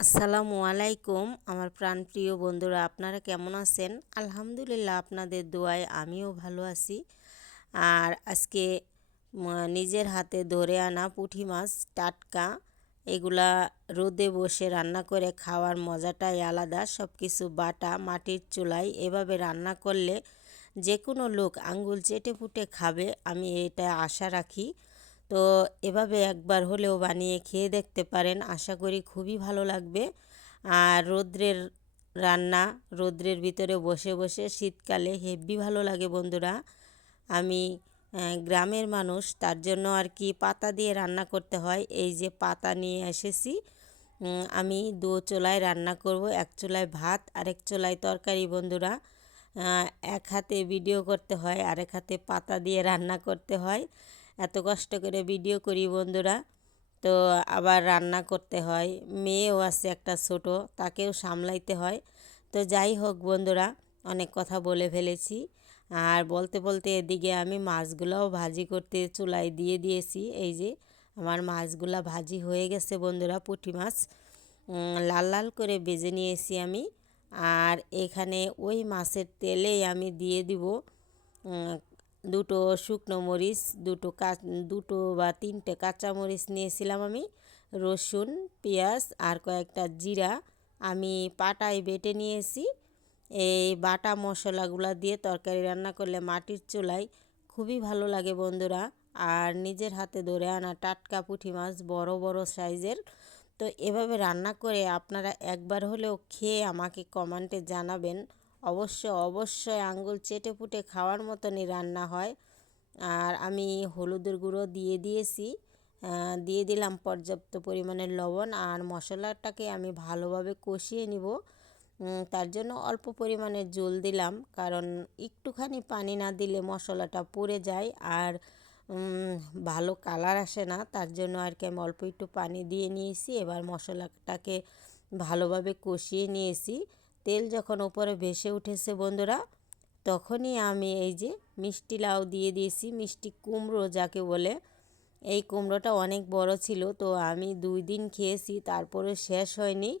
আসসালামু আলাইকুম আমার প্রাণপ্রিয় বন্ধুরা, আপনারা কেমন আছেন? আলহামদুলিল্লাহ, আপনাদের দোয়ায় আমিও ভালো আছি। আর আজকে নিজের হাতে ধরে আনা পুঁটি মাছ টাটকা, এগুলা রোদে বসে রান্না করে খাওয়ার মজাটাই আলাদা। সব কিছু বাটা মাটির চুলায় এভাবে রান্না করলে যে কোনো লোক আঙ্গুল চেটে পুটে খাবে, আমি এটা আশা রাখি। তো এভাবে একবার হলেও বানিয়ে খেয়ে দেখতে পারেন, আশা করি খুবই ভালো লাগবে। আর রৌদ্রের রান্না, রৌদ্রের ভিতরে বসে বসে শীতকালে হেব্বি ভালো লাগে বন্ধুরা। আমি গ্রামের মানুষ, তার জন্য আর কি পাতা দিয়ে রান্না করতে হয়। এই যে পাতা নিয়ে এসেছি, আমি দু চুলায় রান্না করব, এক চুলায় ভাত আরেক চুলায় তরকারি বন্ধুরা। এক হাতে ভিডিও করতে হয়, আরেক হাতে পাতা দিয়ে রান্না করতে হয়। এত কষ্ট করে ভিডিও করি বন্ধুরা, তো আবার রান্না করতে হয়। মেয়েও আছে একটা ছোট, তাকেও সামলাইতে হয়। তো যাই হোক বন্ধুরা, অনেক কথা বলে ফেলেছি। আর বলতে বলতে এদিকে আমি মাছগুলোও ভাজি করতে চুলায় দিয়ে দিয়েছি। এই যে আমার মাছগুলা ভাজি হয়ে গেছে বন্ধুরা, পুঁটি মাছ লাল লাল করে ভেজে নিয়েছি আমি। আর এখানে ওই মাছের তেলেই আমি দিয়ে দিব দুটো শুকনো মরিচ, দুটো বা তিনটে কাঁচা মরিচ নিয়েছিলাম আমি, রসুন, পেঁয়াজ আর কয়েকটা জিরা আমি পাটায় বেটে নিয়েছি। এই বাটা মশলাগুলো দিয়ে তরকারি রান্না করলে মাটির চুলায় খুবই ভালো লাগে বন্ধুরা। আর নিজের হাতে ধরে আনা টাটকা পুঁটি মাছ, বড় বড় সাইজের। তো এভাবে রান্না করে আপনারা একবার হলেও খেয়ে আমাকে কমেন্টে জানাবেন। অবশ্যই আঙ্গুল চেটে পুটে খাওয়ার মতনই রান্না হয়। আর আমি হলুদের গুঁড়ো দিয়ে দিয়েছি, দিয়ে দিলাম পর্যাপ্ত পরিমাণের লবণ। আর মশলাটাকে আমি ভালোভাবে কষিয়ে নিব, তার জন্য অল্প পরিমাণে জল দিলাম, কারণ একটুখানি পানি না দিলে মশলাটা পুড়ে যায় আর ভালো কালার আসে না। তার জন্য আর কি আমি অল্প একটু পানি দিয়ে নিয়েছি। এবার মশলাটাকে ভালোভাবে কষিয়ে নিয়েছি। তেল যখন উপরে ভেসে উঠেছে বন্ধুরা, তখনই আমি এই যে মিষ্টি লাউ দিয়ে দিয়েছি, মিষ্টি কুমড়ো যাকে বলে। এই কুমড়োটা অনেক বড় ছিল, তো আমি 2 দিন খেয়েছি, তারপরে শেষ হয়নি।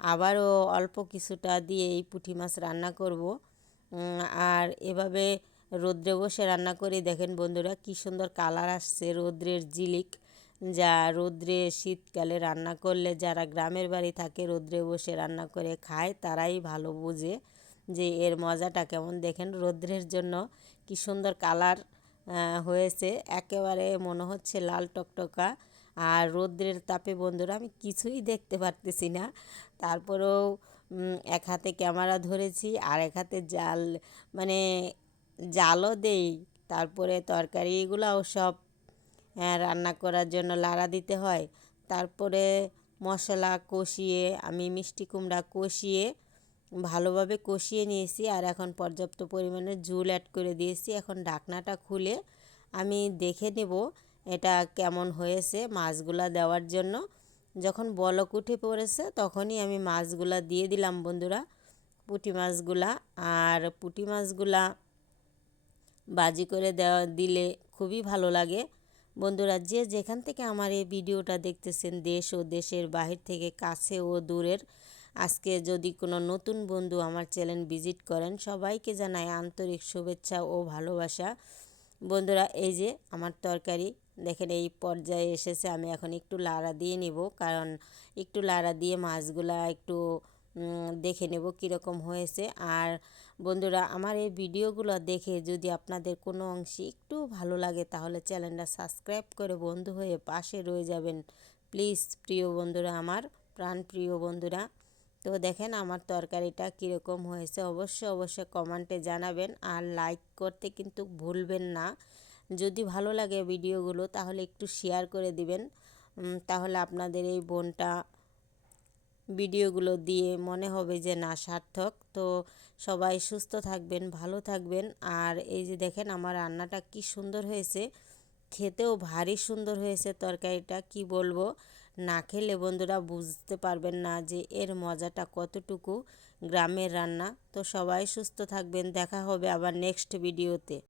আবারও অল্প কিছুটা দিয়ে এই পুঁটি মাছ রান্না করব। আর এভাবে রোদ্রে বসে রান্না করে দেখেন বন্ধুরা কি সুন্দর কালার আসছে, রোদ্রের ঝিলিক। যা রোদ্রে শীতকালে রান্না করলে, যারা গ্রামের বাড়ি থাকে রোদ্রে বসে রান্না করে খায়, তারাই ভালো বোঝে যে এর মজাটা কেমন। দেখেন রোদ্রের জন্য কি সুন্দর কালার হয়েছে, একেবারে মনে হচ্ছে লাল টকটকা। আর রোদ্রের তাপে বন্ধুরা আমি কিছুই দেখতে পারতেছি না, তারপরেও এক হাতে ক্যামেরা ধরেছি আর এক হাতে জাল, মানে জালও দেই। তারপরে তরকারিগুলোও সব রান্না করার জন্য লাড়া দিতে হয়। তারপরে মশলা কষিয়ে আমি মিষ্টি কুমড়া কষিয়ে ভালোভাবে কষিয়ে নিয়েছি। আর এখন পর্যাপ্ত পরিমাণে ঝোল অ্যাড করে দিয়েছি। এখন ঢাকনাটা খুলে আমি দেখে নেব এটা কেমন হয়েছে মাছগুলা দেওয়ার জন্য। যখন বলক উঠে পড়েছে তখনই আমি মাছগুলা দিয়ে দিলাম বন্ধুরা, পুঁটি মাছগুলা। আর পুঁটি মাছগুলা ভাজি করে দিলে খুবই ভালো লাগে বন্ধুরা। যে যেখান থেকে আমার এই ভিডিওটা দেখতেছেন, দেশ ও দেশের বাহির থেকে, কাছে ও দূরের, আজকে যদি কোনো নতুন বন্ধু আমার চ্যানেল ভিজিট করেন, সবাইকে জানাই আন্তরিক শুভেচ্ছা ও ভালোবাসা বন্ধুরা। এই যে আমার তরকারি দেখেন এই পর্যায়ে এসেছে, আমি এখন একটু লাড়া দিয়ে নিব, কারণ একটু লাড়া দিয়ে মাছগুলা একটু দেখে নেব কীরকম হয়েছে। আর বন্ধুরা আমার এই ভিডিওগুলো দেখে যদি আপনাদের কোনো অংশে একটু ভালো লাগে, তাহলে চ্যানেলটা সাবস্ক্রাইব করে বন্ধু হয়ে পাশে রয়ে যাবেন প্লিজ। প্রিয় বন্ধুরা, আমার প্রাণপ্রিয় বন্ধুরা, তো দেখেন আমার তরকারিটা কীরকম হয়েছে অবশ্যই কমেন্টে জানাবেন। আর লাইক করতে কিন্তু ভুলবেন না। যদি ভালো লাগে ভিডিওগুলো তাহলে একটু শেয়ার করে দিবেন, তাহলে আপনাদের এই বোনটা ভিডিওগুলো দিয়ে মনে হবে যে না সার্থক। তো সবাই সুস্থ থাকবেন, ভালো থাকবেন। আর এই যে দেখেন আমার রান্নাটা কি সুন্দর হয়েছে, খেতেও ভারী সুন্দর হয়েছে তরকারিটা, কি বলবো। না খেলে বন্ধুরা বুঝতে পারবেন না যে এর মজাটা কতটুকু গ্রামের রান্না। তো সবাই সুস্থ থাকবেন, দেখা হবে আবার নেক্সট ভিডিওতে।